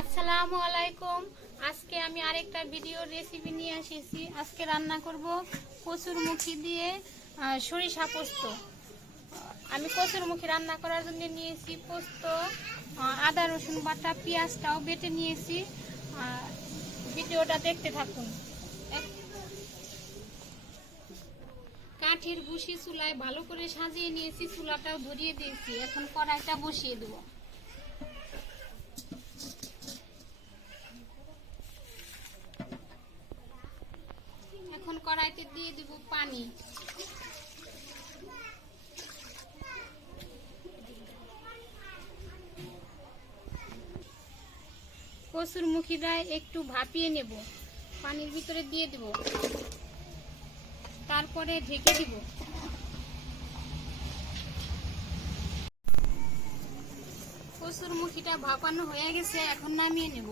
আসসালামু আলাইকুম। আজকে আমি আরেকটা ভিডিও রেসিপি নিয়ে এসেছি। আজকে রান্না করব কচুরমুখী দিয়ে সরিষা পোস্ত। আমি কচুরমুখী রান্না করার জন্য নিয়েছি পোস্ত, আদা রসুন বাটা, পেঁয়াজটাও বেটে নিয়েছি। ভিডিওটা দেখতে থাকুন। কাঠের বুশি চুলায় ভালো করে সাজিয়ে নিয়েছি, চুলাটাও ধরিয়ে দিয়েছি। এখন কড়াইটা বসিয়ে দেবো। এখন কড়াইতে দিয়ে দিব পানি। কচুরমুখীটা একটু ভাপিয়ে নেব, পানির ভিতরে দিয়ে দেব, তারপরে ঢেকে দিব। কচুরমুখীটা ভাপানো হয়ে গেছে, এখন নামিয়ে নেব।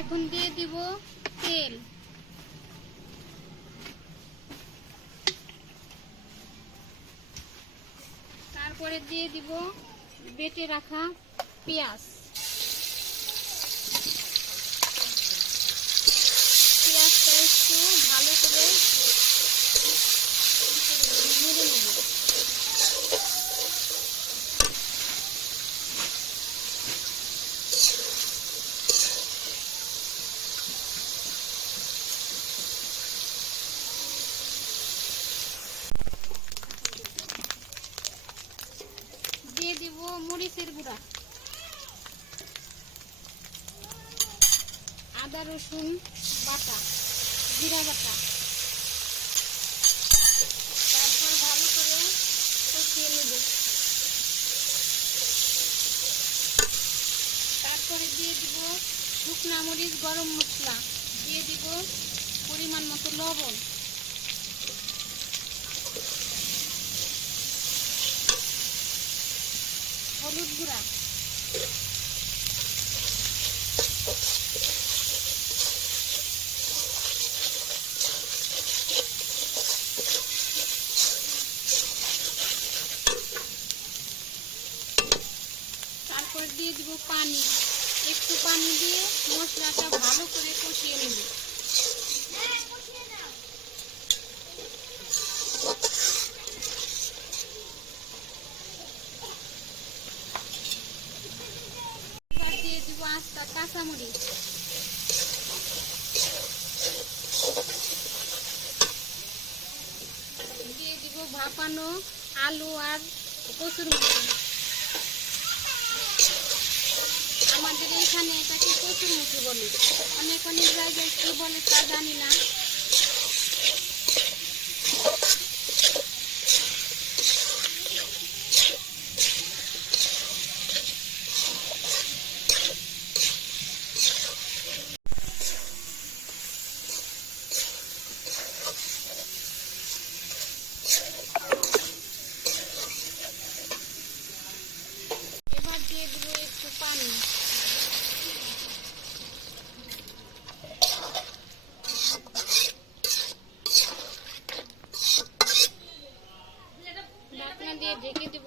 এখন দিয়ে দিব তেল, তারপরে দিয়ে দিব বেটে রাখা পেঁয়াজ। পেঁয়াজটা একটু ভালো করে নেড়ে নেব। দিয়ে দিব মরিচের গুঁড়া, আদা রসুন বাটা, জিরা বাটা, তারপর ভালো করে কষিয়ে নেব। তারপরে দিয়ে দিব শুকনা মরিচ, গরম মশলা, দিয়ে দিব পরিমাণ মতো লবণ, হলুদ গুঁড়া, তারপর দিয়ে দিব পানি। একটু পানি দিয়ে মশলাটা ভালো করে কষিয়ে নেব। এবার দিয়ে দিব আস্তা কাঁচামরিচ, দিয়ে দিব ভাপানো আলু আর কচুরমুখী। আমাদের এখানে এটাকে কচুরমুখী বলে, অনেক অনেক জায়গায় কি বলে তা জানি না। এবার দিয়ে দিব একটু পানি। ঢাকনা দিয়ে ঢেকে দিব।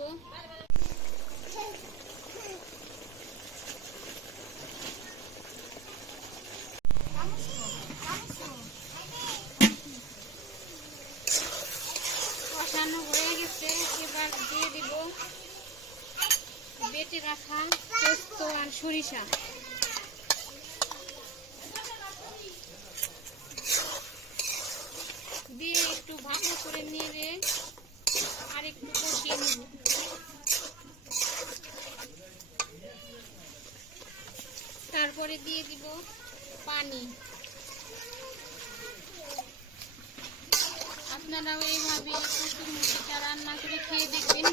কষানো হয়ে গেছে, এবার দিয়ে দিব বেটে রাখা পোস্ত আর সরিষা। দিয়ে একটু ভালো করে নেড়ে আর একটু কষিয়ে নেব। তারপরে দিয়ে দিব পানি। আপনারাও এইভাবে কচুরমুখীটা রান্না করে খেয়ে দেখবেন।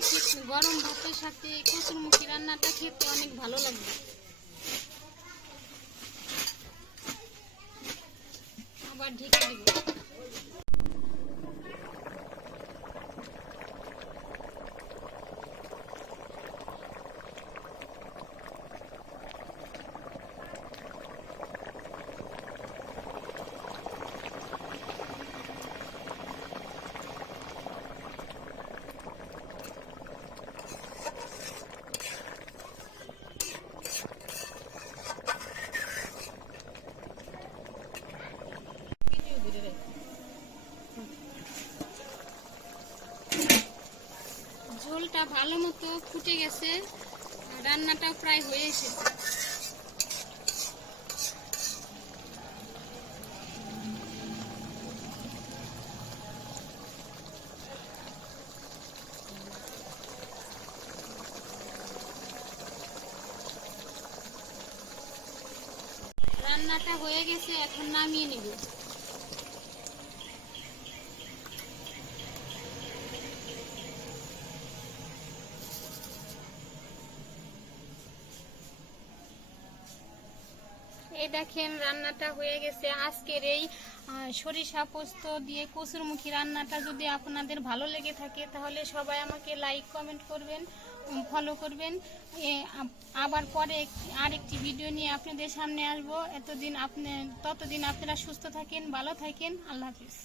গরম ভাতের সাথে কচুরমুখী রান্নাটা খেতে অনেক ভালো লাগবে। আবার ঢেকে দিব। ভালো মতো ফুটে গেছে, রান্নাটাও প্রায় হয়ে এসেছে। রান্নাটা হয়ে গেছে, এখন নামিয়ে নিব। এই দেখেন রান্নাটা হয়ে গেছে। আজকের এই সরিষা পোস্ত দিয়ে কচুরমুখী রান্নাটা যদি আপনাদের ভালো লেগে থাকে তাহলে সবাই আমাকে লাইক কমেন্ট করবেন, ফলো করবেন। আবার পরে আরেকটি ভিডিও নিয়ে আপনাদের সামনে আসবো। ততদিন আপনারা সুস্থ থাকেন, ভালো থাকেন। আল্লাহ হাফিজ।